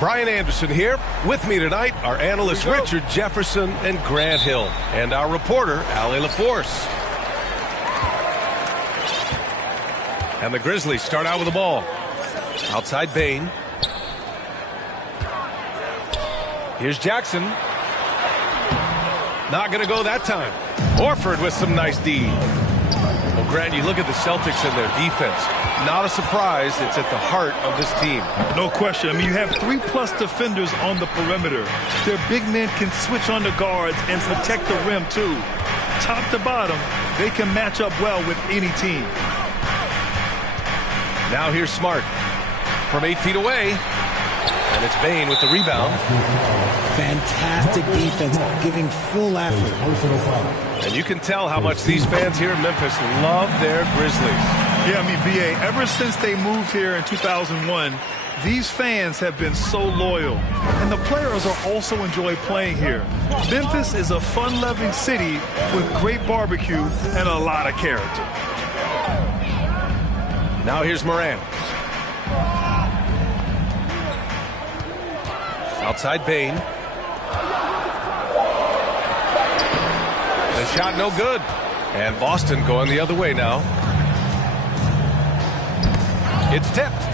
Brian Anderson here. With me tonight are analysts Richard Jefferson and Grant Hill, and our reporter, Allie LaForce. And the Grizzlies start out with the ball. Outside Bane. Here's Jackson. Not going to go that time. Horford with some nice D. Well, Grant, you look at the Celtics and their defense. Not a surprise, it's at the heart of this team. No question. I mean, you have 3+ defenders on the perimeter. Their big men can switch on the guards and protect the rim, too. Top to bottom, they can match up well with any team. Now here's Smart from 8 feet away. And it's Bane with the rebound. Fantastic defense, giving full effort. And you can tell how much these fans here in Memphis love their Grizzlies. Yeah, I mean, B.A., ever since they moved here in 2001, these fans have been so loyal. And the players are also enjoy playing here. Memphis is a fun-loving city with great barbecue and a lot of character. Now here's Moran. Outside Bane. The shot no good. And Boston going the other way now. It's tipped.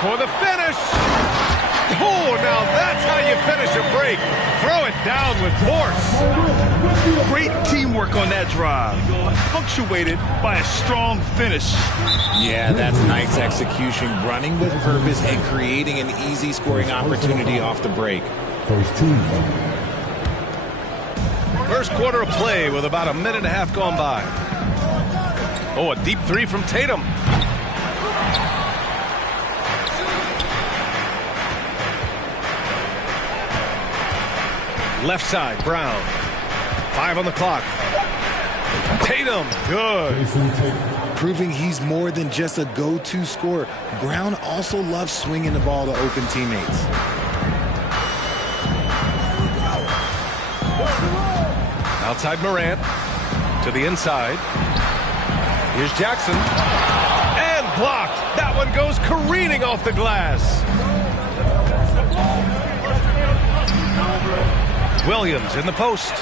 for the finish. Oh, now that's how you finish a break. Throw it down with force. Great teamwork on that drive, punctuated by a strong finish. Yeah, that's nice execution, running with purpose and creating an easy scoring opportunity off the break. First quarter of play with about a minute and a half gone by. Oh, a deep three from Tatum. Left side, Brown. 5 on the clock. Tatum, good. Proving he's more than just a go-to scorer. Brown also loves swinging the ball to open teammates. Outside Morant. To the inside. Here's Jackson. And blocked. That one goes careening off the glass. Williams in the post.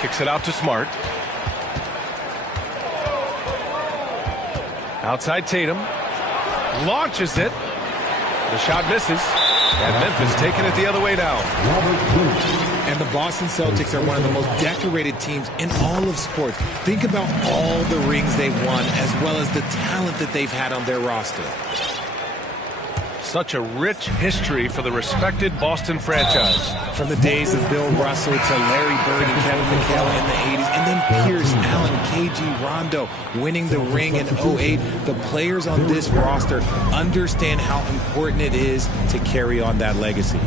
Kicks it out to Smart. Outside Tatum. Launches it. The shot misses. And Memphis taking it the other way now. And the Boston Celtics are one of the most decorated teams in all of sports. Think about all the rings they've won, as well as the talent that they've had on their roster. Such a rich history for the respected Boston franchise. From the days of Bill Russell to Larry Bird and Kevin McHale in the 80s, and then Pierce, Allen, KG, Rondo winning the ring in 08. The players on this roster understand how important it is to carry on that legacy.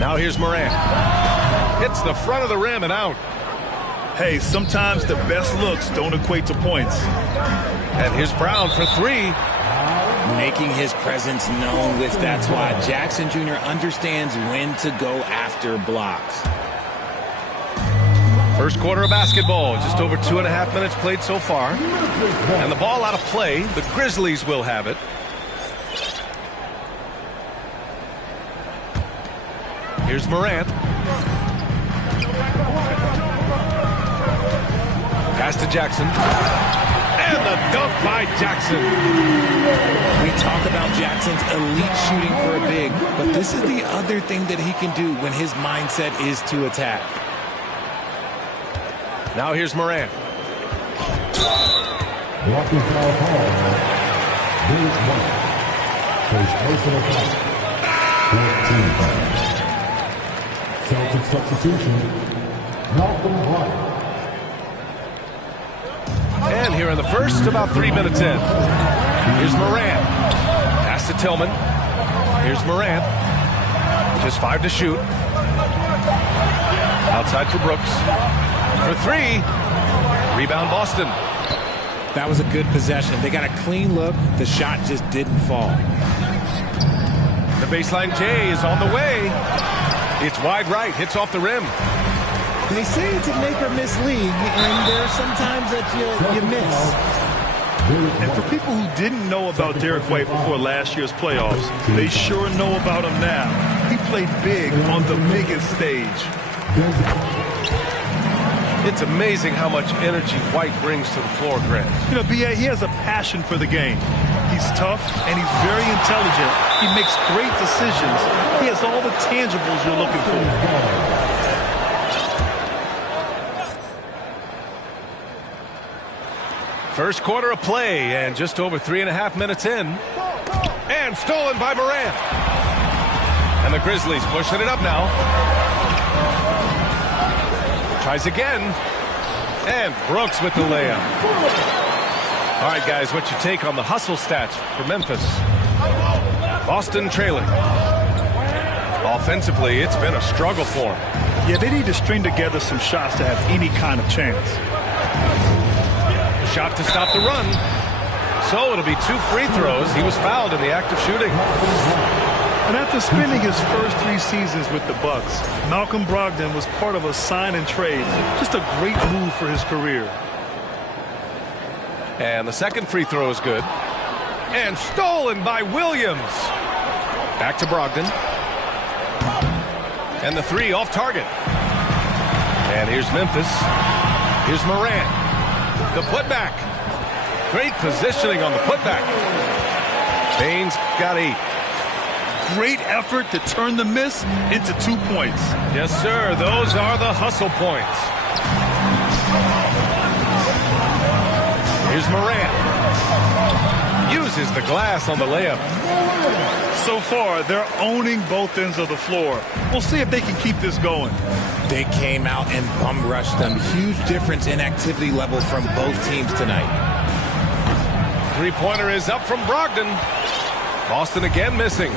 Now here's Morant. Hits the front of the rim and out. Hey, sometimes the best looks don't equate to points. And here's Brown for 3. Making his presence known with that's why Jackson Jr. understands when to go after blocks. First quarter of basketball, just over 2.5 minutes played so far. And the ball out of play. The Grizzlies will have it. Here's Morant. Pass to Jackson. And the dunk by Jackson. We talk about Jackson's elite shooting for a big, but this is the other thing that he can do when his mindset is to attack. Now here's Morant. Walking foul call. Big one. First personal foul. 14 foul. Celtic substitution. Malcolm Brogdon. And here in the first, about 3 minutes in. Here's Morant. Pass to Tillman. Here's Morant. Just 5 to shoot. Outside for Brooks. For 3. Rebound Boston. That was a good possession. They got a clean look. The shot just didn't fall. The baseline J is on the way. It's wide right. Hits off the rim. They say it's a make or miss league, and there are some times that you miss. And for people who didn't know about Derek White before last year's playoffs, they sure know about him now. He played big on the biggest stage. It's amazing how much energy White brings to the floor, Grant. You know, B.A., he has a passion for the game. He's tough, and he's very intelligent. He makes great decisions. He has all the tangibles you're looking for. First quarter of play, and just over 3.5 minutes in. And stolen by Morant. And the Grizzlies pushing it up now. Tries again. And Brooks with the layup. All right, guys, what's your take on the hustle stats for Memphis? Boston trailing. Offensively, it's been a struggle for them. Yeah, they need to string together some shots to have any kind of chance. Shot to stop the run. So it'll be 2 free throws. He was fouled in the act of shooting. And after spending his first 3 seasons with the Bucks, Malcolm Brogdon was part of a sign and trade. Just a great move for his career. And the second free throw is good. And stolen by Williams. Back to Brogdon. And the 3 off target. And here's Memphis. Here's Morant. The putback. Great positioning on the putback. Bane's got 8. Great effort to turn the miss into 2 points. Yes, sir. Those are the hustle points. Here's Morant. Uses the glass on the layup. So far, they're owning both ends of the floor. We'll see if they can keep this going. They came out and bum rushed them. Huge difference in activity level from both teams tonight. Three-pointer is up from Brogdon. Boston again missing.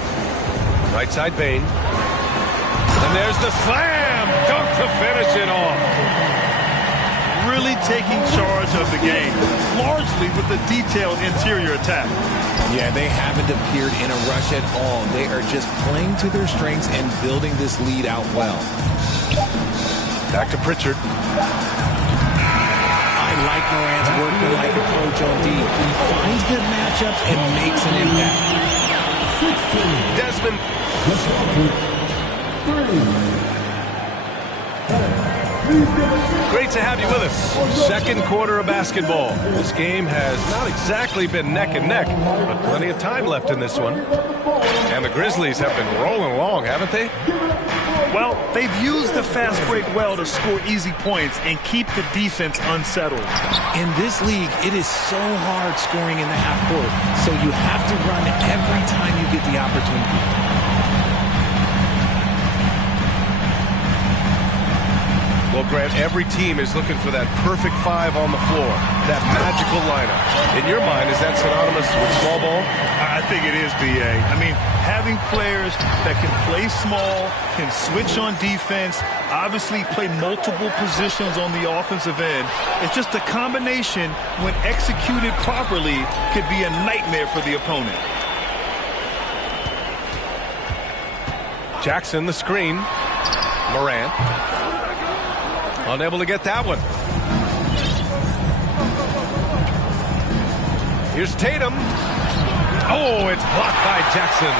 Right side Bane. And there's the slam dunk to finish it off. Really taking charge of the game, largely with the detailed interior attack. Yeah, they haven't appeared in a rush at all. They are just playing to their strengths and building this lead out well. Back to Pritchard. I like Morant's workman-like approach on D. He finds good matchups and makes an impact. Desmond. Great to have you with us. Second quarter of basketball. This game has not exactly been neck and neck, but plenty of time left in this one. And the Grizzlies have been rolling along, haven't they? Well, they've used the fast break well to score easy points and keep the defense unsettled. In this league, it is so hard scoring in the half court, so you have to run every time you get the opportunity. Well, Grant, every team is looking for that perfect 5 on the floor, that magical lineup. In your mind, is that synonymous with small ball? I think it is, B.A. I mean, having players that can play small, can switch on defense, obviously play multiple positions on the offensive end. It's just a combination, when executed properly, could be a nightmare for the opponent. Jackson, the screen. Morant. Unable to get that one. Here's Tatum. Oh, it's blocked by Jackson.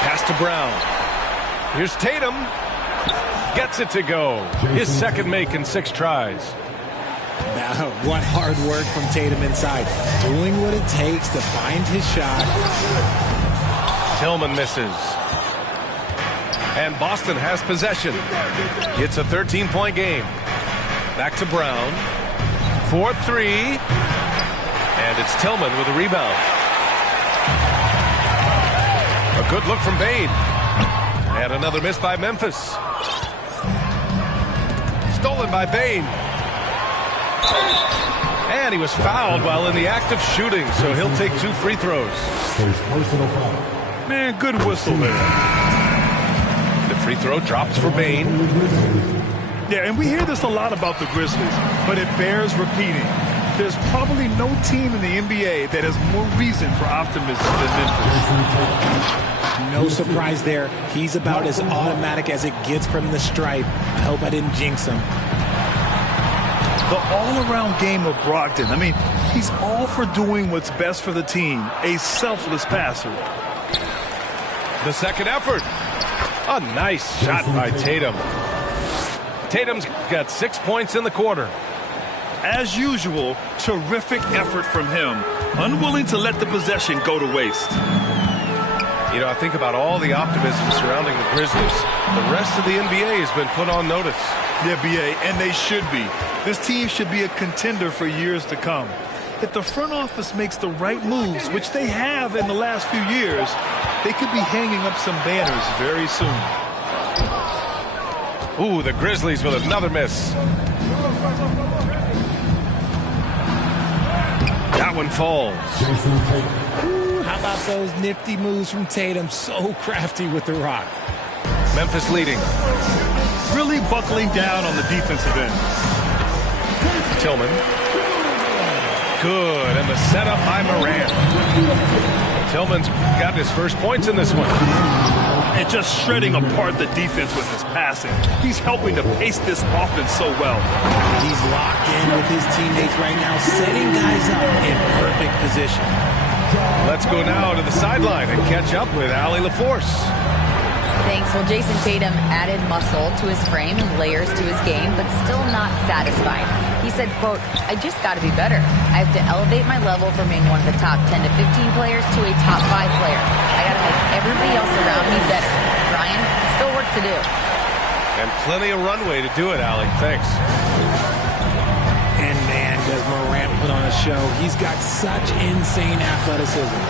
Pass to Brown. Here's Tatum. Gets it to go. His second make in 6 tries. Now, what hard work from Tatum inside. Doing what it takes to find his shot. Tillman misses. And Boston has possession. It's a 13-point game. Back to Brown. 4-3. And it's Tillman with a rebound. A good look from Bane. And another miss by Memphis. Stolen by Bane. And he was fouled while in the act of shooting, so he'll take 2 free throws. Man, good whistle there. The free throw drops for Bane. Yeah, and we hear this a lot about the Grizzlies, but it bears repeating. There's probably no team in the NBA that has more reason for optimism than Memphis. No surprise there. He's about as automatic as it gets from the stripe. I hope I didn't jinx him. The all-around game of Brogdon. I mean, he's all for doing what's best for the team. A selfless passer. The second effort. A nice shot by Tatum. Tatum's got 6 points in the quarter. As usual, terrific effort from him. Unwilling to let the possession go to waste. You know, I think about all the optimism surrounding the Grizzlies. The rest of the NBA has been put on notice. Yeah, B.A., and they should be. This team should be a contender for years to come. If the front office makes the right moves, which they have in the last few years, they could be hanging up some banners very soon. Ooh, the Grizzlies with another miss. That one falls. Ooh, how about those nifty moves from Tatum? So crafty with the rock. Memphis leading. Really buckling down on the defensive end. Tillman. Good, and the setup by Morant. Tillman's got his first points in this one. And just shredding apart the defense with his passing. He's helping to pace this offense so well. He's locked in with his teammates right now, setting guys up in perfect position. Let's go now to the sideline and catch up with Allie LaForce. Thanks. Well, Jason Tatum added muscle to his frame and layers to his game, but still not satisfied. He said, quote, "I just got to be better. I have to elevate my level from being one of the top 10 to 15 players to a top 5 player. I got to make everybody else around me better. Brian, still work to do." And plenty of runway to do it, Allie. Thanks. And man, does Morant put on a show. He's got such insane athleticism.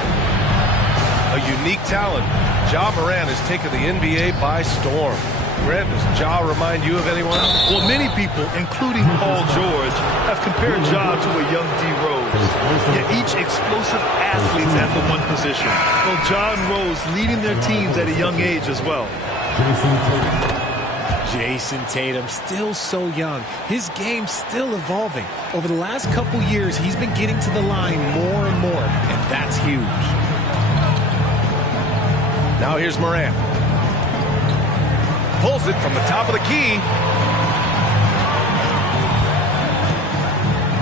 A unique talent. Ja Morant has taken the NBA by storm. Grant, does Ja remind you of anyone else? Well, many people, including Paul George, have compared Ja to a young D. Rose. Yet each explosive athletes at the one position. Well, Ja and Rose leading their teams at a young age as well. Jason Tatum, still so young. His game's still evolving. Over the last couple years, he's been getting to the line more and more, and that's huge. Now here's Morant. Pulls it from the top of the key.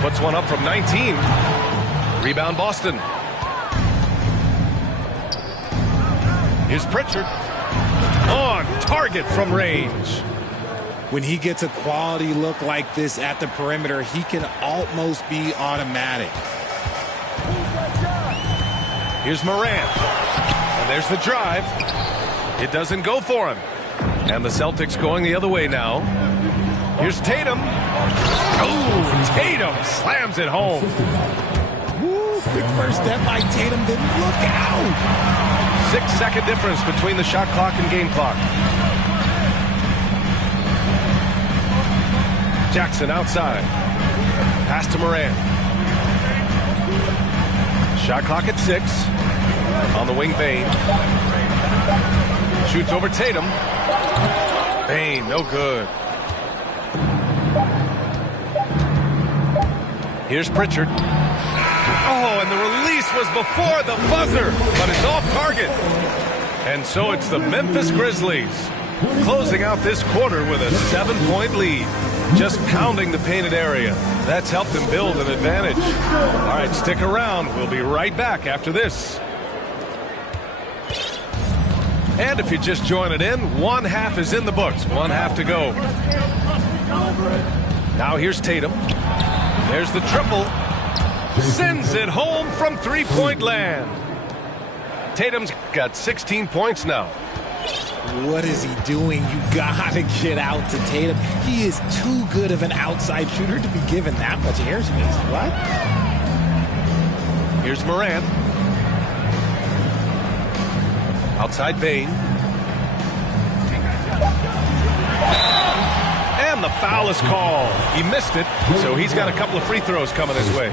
Puts one up from 19. Rebound Boston. Here's Pritchard. On target from range. When he gets a quality look like this at the perimeter, he can almost be automatic. Here's Morant. And there's the drive. It doesn't go for him. And the Celtics going the other way now. Here's Tatum. Oh, Tatum slams it home. Woo, big first step by Tatum, then look out. 6-second difference between the shot clock and game clock. Jackson outside. Pass to Morant. Shot clock at 6. On the wing, Bane. Shoots over Tatum. Bane, no good. Here's Pritchard. Oh, and the release was before the buzzer, but it's off target. And so it's the Memphis Grizzlies closing out this quarter with a 7-point lead. Just pounding the painted area. That's helped them build an advantage. All right, stick around. We'll be right back after this. And if you're just joining in, one half is in the books. One half to go. Now here's Tatum. There's the triple. Sends it home from three-point land. Tatum's got 16 points now. What is he doing? You gotta get out to Tatum. He is too good of an outside shooter to be given that much airspace. What? Here's Morant. Outside Bane. And the foul is called. He missed it, so he's got a couple of free throws coming his way.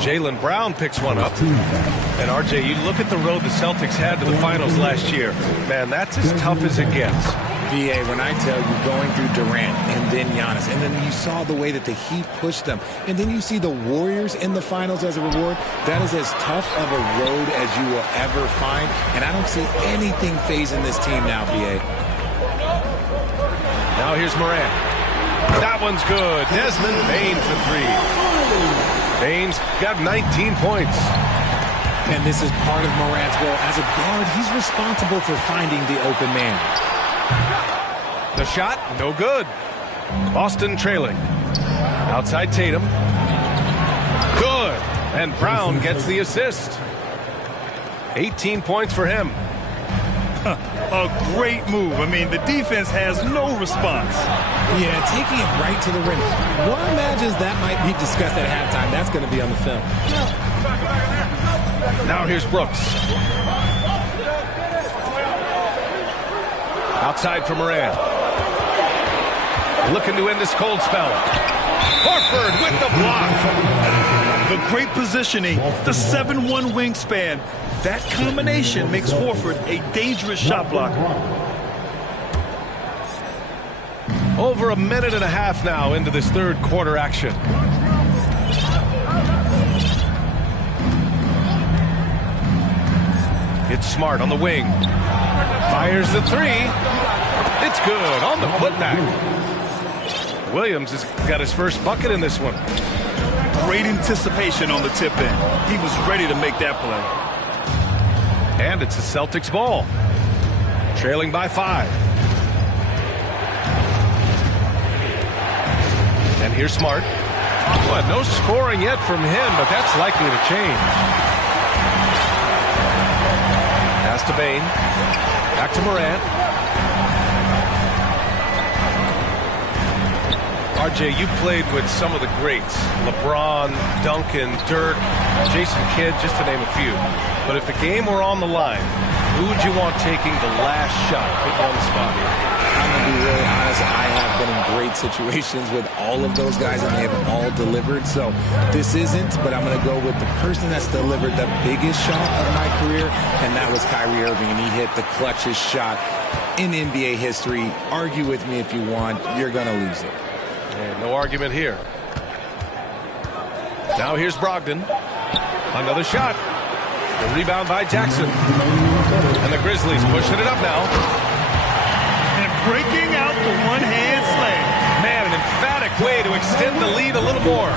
Jaylen Brown picks one up. And RJ, you look at the road the Celtics had to the finals last year. Man, that's as tough as it gets. VA, when I tell you going through Durant and then Giannis, and then you saw the way that the Heat pushed them, and then you see the Warriors in the finals as a reward, that is as tough of a road as you will ever find, and I don't see anything phasing this team now, VA. Now here's Morant. That one's good. Desmond Bane for 3. Bane's got 19 points. And this is part of Morant's role. As a guard, he's responsible for finding the open man. The shot, no good. Boston trailing. Outside Tatum. Good. And Brown gets the assist. 18 points for him. A great move. I mean, the defense has no response. Yeah, taking it right to the rim. One imagines that might be discussed at halftime. That's going to be on the film. Now here's Brooks. Outside for Morant. Looking to end this cold spell. Horford with the block. The great positioning, the 7'1" wingspan. That combination makes Horford a dangerous shot blocker. Over a minute and a half now into this third quarter action. It's Smart on the wing. Fires the 3. It's good on the putback. Williams has got his first bucket in this one. Great anticipation on the tip in. He was ready to make that play. And it's the Celtics ball. trailing by 5. And here's Smart. Well, no scoring yet from him, but that's likely to change. Pass to Bane. Back to Morant. RJ, you played with some of the greats. LeBron, Duncan, Dirk, Jason Kidd, just to name a few. But if the game were on the line, who would you want taking the last shot? Put you on the spot here. I'm going to be really honest. I have been in great situations with all of those guys, and they have all delivered. So this isn't, but I'm going to go with the person that's delivered the biggest shot of my career, and that was Kyrie Irving, and he hit the clutchest shot in NBA history. Argue with me if you want. You're going to lose it. And no argument here. Now here's Brogdon. Another shot. The rebound by Jackson. And the Grizzlies pushing it up now. And breaking out the one-hand slam. Man, an emphatic way to extend the lead a little more.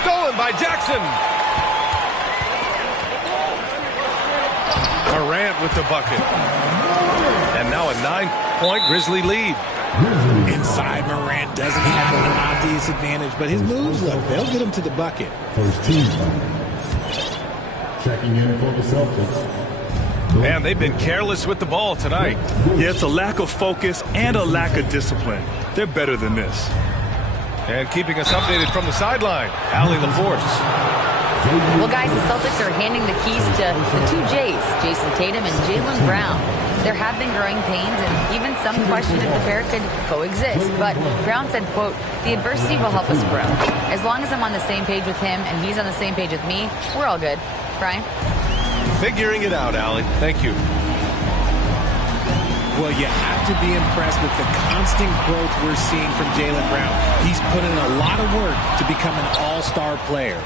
Stolen by Jackson. Morant with the bucket. And now a 9-point Grizzly lead. Inside, Morant doesn't have an obvious advantage, but his moves, look, they'll get him to the bucket. First team foul. Checking in for the Celtics. Man, they've been careless with the ball tonight. Yeah, it's a lack of focus and a lack of discipline. They're better than this. And keeping us updated from the sideline, Allie LaForce. Well, guys, the Celtics are handing the keys to the two J's, Jason Tatum and Jaylen Brown. There have been growing pains, and even some question if the pair could coexist. But Brown said, quote, "The adversity will help us grow. As long as I'm on the same page with him and he's on the same page with me, we're all good." Brian? Figuring it out, Allie. Thank you. Well, you have to be impressed with the constant growth we're seeing from Jaylen Brown. He's put in a lot of work to become an all-star player.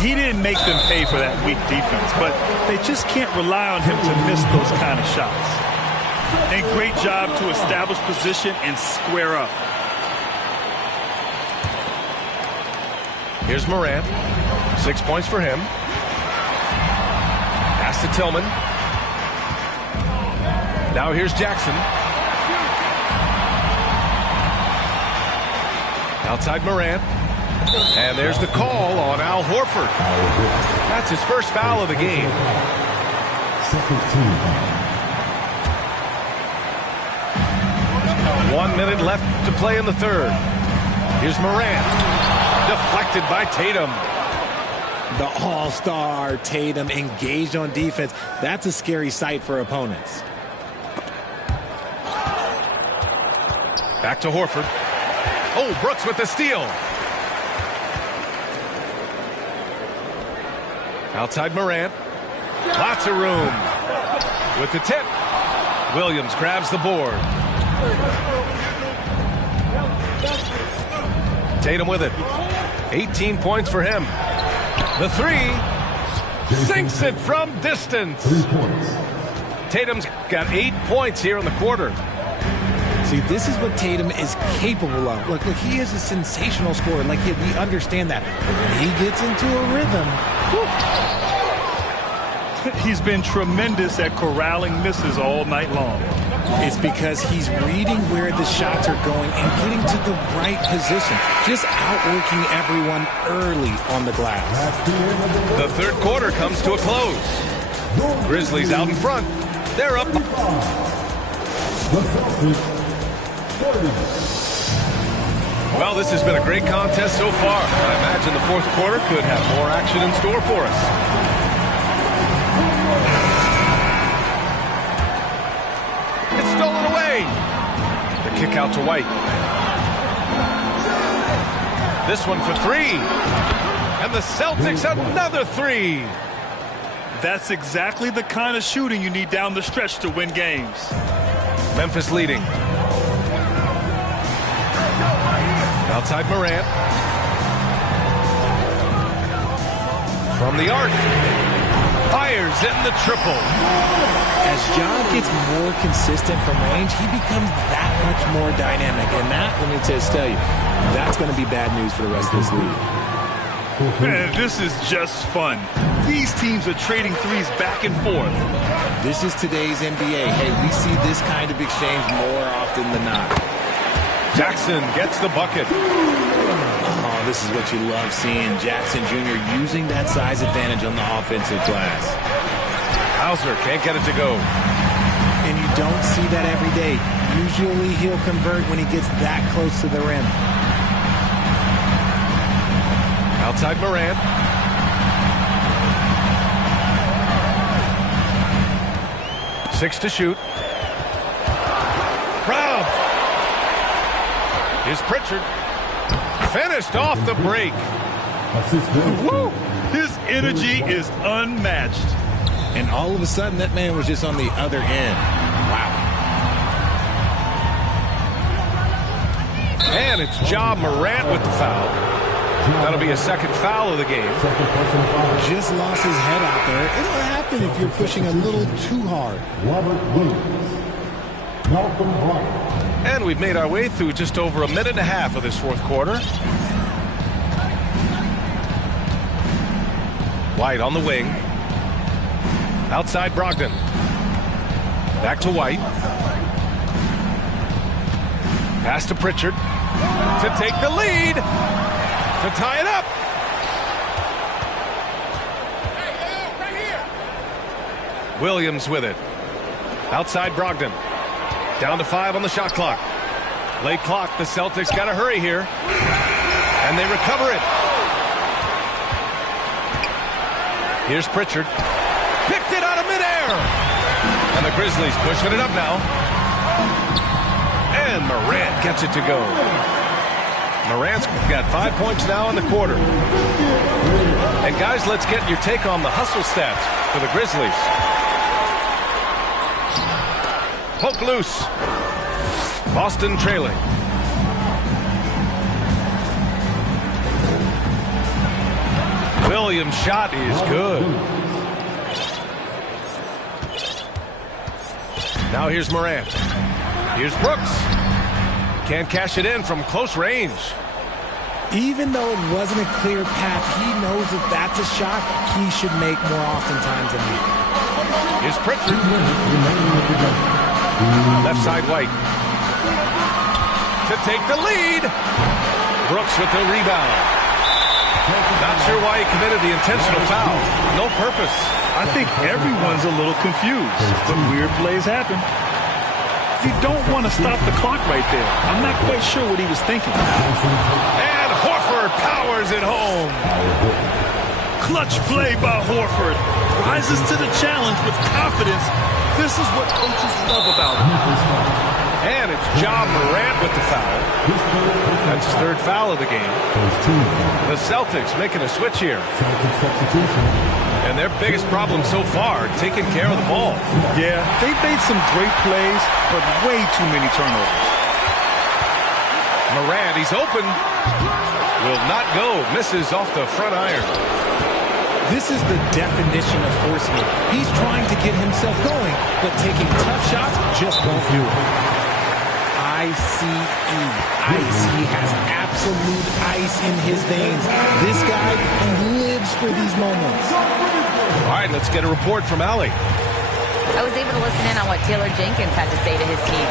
He didn't make them pay for that weak defense, but they just can't rely on him to miss those kind of shots. And great job to establish position and square up. Here's Morant. 6 points for him. Pass to Tillman. Now here's Jackson. Outside Morant. And there's the call on Al Horford. That's his first foul of the game. Second team foul. 1 minute left to play in the third. Here's Morant. Deflected by Tatum. The all-star Tatum engaged on defense. That's a scary sight for opponents. Back to Horford. Oh, Brooks with the steal. Outside Morant. Lots of room. With the tip. Williams grabs the board. Tatum with it. 18 points for him. The three. Sinks it from distance. 3 points. Tatum's got 8 points here in the quarter. See, this is what Tatum is capable of. Look, he is a sensational scorer. Like, we understand that. But when he gets into a rhythm, He's been tremendous at corralling misses all night long. it's because he's reading where the shots are going and getting to the right position. Just outworking everyone early on the glass. The third quarter comes to a close. Grizzlies out in front. They're up. The Celtics. Well, this has been a great contest so far. I imagine the fourth quarter could have more action in store for us. It's stolen away. The kick out to White. This one for three. And the Celtics another three. That's exactly the kind of shooting you need down the stretch to win games. Memphis leading. Outside Morant. From the arc. Fires in the triple. As John gets more consistent from range, he becomes that much more dynamic. And that, let me just tell you, that's going to be bad news for the rest of this league. Man, this is just fun. These teams are trading threes back and forth. This is today's NBA. Hey, we see this kind of exchange more often than not. Jackson gets the bucket. Oh, this is what you love seeing. Jackson Jr. using that size advantage on the offensive glass. Hauser can't get it to go. And you don't see that every day. Usually he'll convert when he gets that close to the rim. Outside Morant. Six to shoot. Brown. Here's Pritchard. Finished off the break. Woo! His energy is unmatched. And all of a sudden, that man was just on the other end. Wow. And it's Ja Morant with the foul. That'll be a second foul of the game. Just lost his head out there. It'll happen if you're pushing a little too hard. Robert Williams. Malcolm Brogdon. And we've made our way through just over a minute and a half of this fourth quarter. White on the wing. Outside Brogdon. Back to White. Pass to Pritchard. To take the lead. To tie it up. Williams with it. Outside Brogdon. Down to 5 on the shot clock. Late clock. The Celtics got to hurry here. And they recover it. Here's Pritchard. Picked it out of midair. And the Grizzlies pushing it up now. And Morant gets it to go. Morant's got 5 points now in the quarter. And guys, let's get your take on the hustle stats for the Grizzlies. Poke loose. Boston trailing. Williams' shot is good. Now here's Morant. Here's Brooks. Can't cash it in from close range. Even though it wasn't a clear path, he knows that that's a shot he should make more oftentimes than not. Here's Pritchard. Left side White. To take the lead. Brooks with the rebound. Not sure why he committed the intentional foul. No purpose. I think everyone's a little confused, but weird plays happen. You don't want to stop the clock right there. I'm not quite sure what he was thinking. And Horford powers it home. Clutch play by Horford. Rises to the challenge with confidence. This is what coaches love about him. And it's Ja Morant with the foul. That's his third foul of the game. The Celtics making a switch here. And their biggest problem so far, taking care of the ball. Yeah, they've made some great plays, but way too many turnovers. Morant, he's open. Will not go. Misses off the front iron. This is the definition of forcing it. He's trying to get himself going, but taking tough shots just won't do it. ICE. Ice. He has absolute ice in his veins. This guy lives for these moments. All right, let's get a report from Allie. I was able to listen in on what Taylor Jenkins had to say to his team.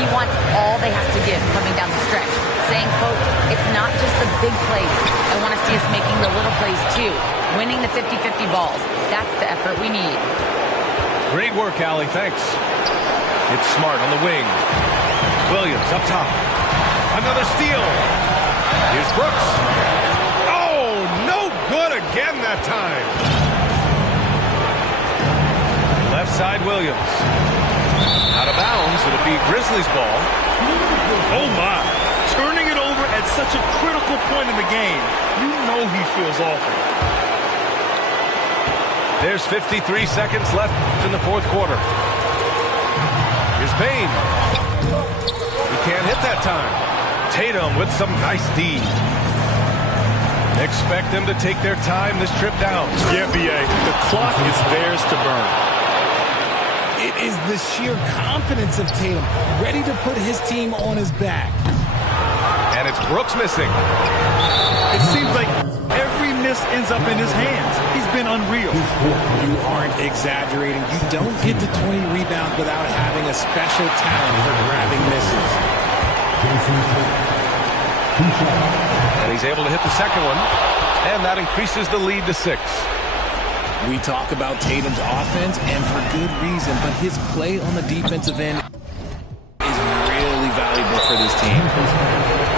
He wants all they have to give coming down the stretch, saying, quote, it's not just the big plays. I want to see us making the little plays too, winning the 50-50 balls. That's the effort we need. Great work, Allie. Thanks. It's Smart on the wing. Williams up top. Another steal. Here's Brooks. Oh, no good again that time. Left side Williams. Out of bounds. It'll be Grizzlies ball. Oh, my. Turning it over at such a critical point in the game. You know he feels awful. There's 53 seconds left in the fourth quarter. Here's Bane. He can't hit that time. Tatum with some nice D. Expect them to take their time this trip down. Yeah, B.A. The clock is theirs to burn. It is the sheer confidence of Tatum, ready to put his team on his back. And it's Brooks missing. It seems like every miss ends up in his hands. He's been unreal. You aren't exaggerating. You don't get to 20 rebounds without having a special talent for grabbing misses. And he's able to hit the second one. And that increases the lead to 6. We talk about Tatum's offense, and for good reason, but his play on the defensive end is really valuable for this team.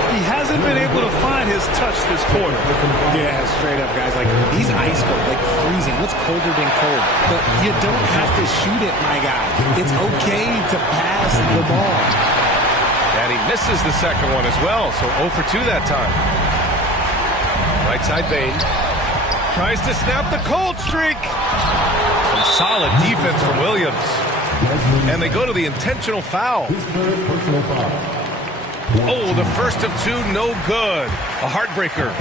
He hasn't been able to find his touch this quarter. Yeah, straight up, guys. Like, he's ice cold, like freezing. What's colder than cold? But you don't have to shoot it, my guy. It's okay to pass the ball. And he misses the second one as well, so 0 for 2 that time. Right side Bane. Tries to snap the cold streak. Some solid defense from Williams. And they go to the intentional foul. Oh, the first of 2, no good. A heartbreaker.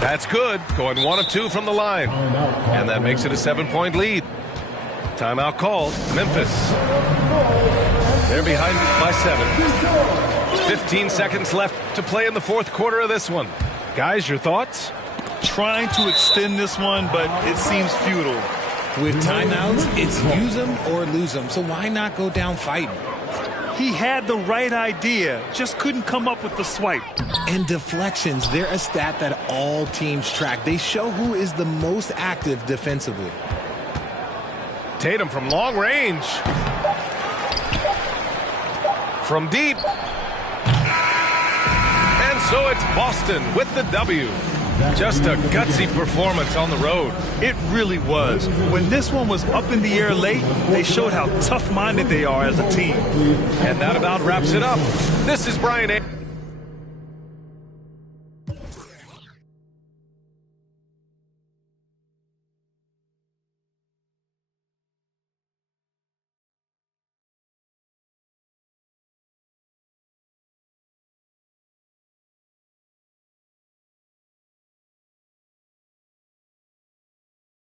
That's good. Going 1 of 2 from the line. And that makes it a 7-point lead. Timeout called. Memphis. They're behind by 7. 15 seconds left to play in the fourth quarter of this one. Guys, your thoughts? Trying to extend this one, but it seems futile. With timeouts, it's use them or lose them. So why not go down fighting? He had the right idea, just couldn't come up with the swipe. And deflections, they're a stat that all teams track. They show who is the most active defensively. Tatum from long range. From deep. And so it's Boston with the W. Just a gutsy performance on the road. It really was. When this one was up in the air late, they showed how tough-minded they are as a team. And that about wraps it up. This is Brian A.